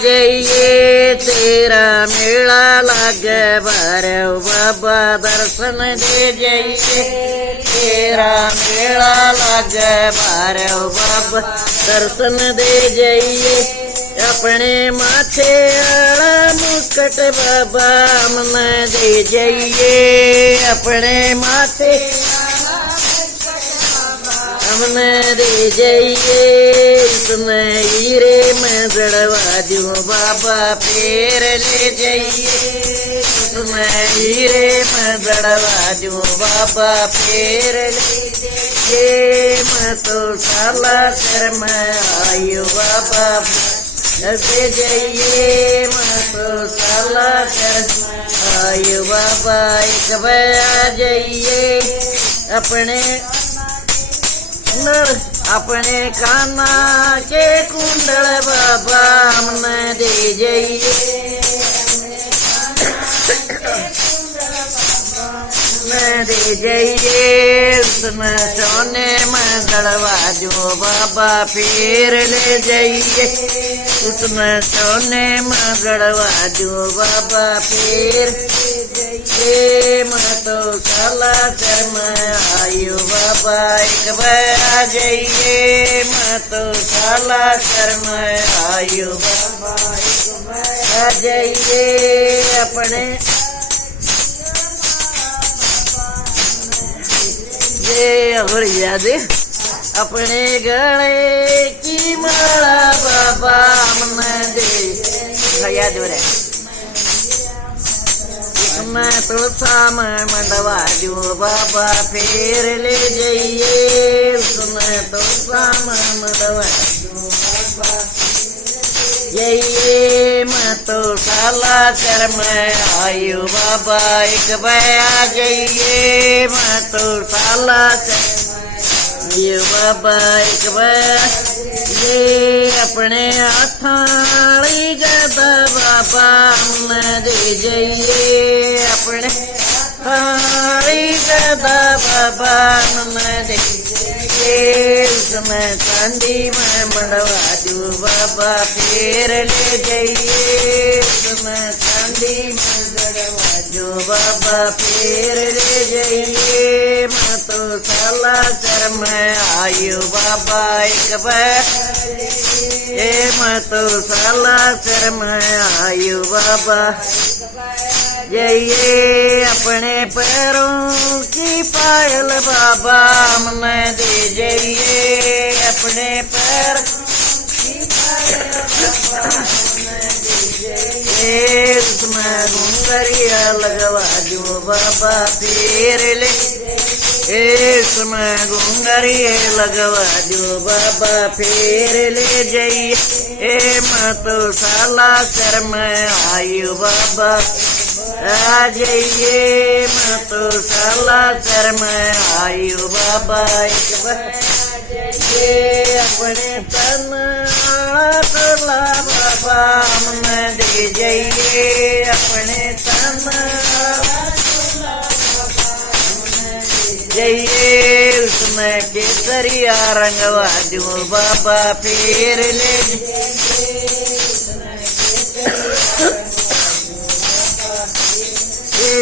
जाइए तेरा मेला लगे भैरव बाबा दर्शन दे जाइए तेरा मेला लगे भैरव बाबा दर्शन दे जाइए अपने माथे आला मुकुट बाबा मन दे जाइए अपने माथे हमने दे जाइए इसमें हीरे में जड़वा दूं बाबा फिर ले जाइए इसमें हीरे में जड़वा दूं बाबा फिर ले जाइए मैं तो साला कर मैं आयु बाबा दे जाइए मैं तो साला कर आयु बाबा एक बार आ जाइए अपने काना के कुंडल बाबा मन दे जाइए मैं दे जाइए उसमें सोने में दड़वा जो बाबा फिर ले जाइए उसमें सोने में गड़वा जो बाबा फिर जाइए मैं तो साला कर मैं आयु बाबा एक बार आ जाइए मैं तो साला कर मैं आयु बाबा एक बार आ जाइए अपने और याद अपने गले की माला बाबा मन दे याद हो रहा मैं तो साम मंडवा जो बाबा फिर ले जाइए उसमें तो साम मंडवा जो बाबा जाइए मैं तो साला कर मैं आयु बाबा एक बार आ जाइए मैं तो साला कर ये बाबा एक बार ये अपने हाथाली गदा बाबा मन दे जाइए अपने हाथाली गदा बाबा मन दे जाइए उसमें चांदी में मंडवा दूं बाबा फिर ले जाइए उसमें चांदी में गड़वा जो बाबा फिर ले जाइए मैं तो साला कर मैं आयु बाबा एक बार मैं तो साला कर मैं आयु बाबा जाइए अपने पैरों की पायल बाबा मन दे जाइए अपने पैर की पायल बाबा मन दे जाइए उसमें घुंघरिया लगवा दूं बाबा फिर ले इसमें घुंघरिया लगवा दूं बाबा फिर ले जाइए मैं तो साला कर मैं आयु बाबा आ जाइए मैं तो साला कर मैं आयु बाबा एक बार जाइए अपने तन टोला बाबा मन दे जाइए अपने तन जाइए उसमें केसरिया रंगवा दूं बाबा फिर ले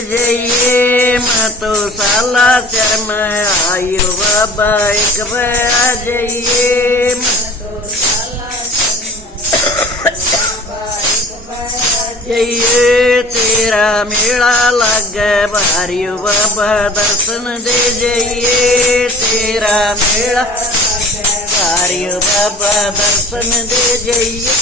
जाइए मैं तो साला कर मैं आयु बाबा एक बार आ जाइए जाइए तेरा मेला लगे भारियो बाबा दर्शन दे जाइए तेरा मेला भारियो बाबा दर्शन दे जाइए।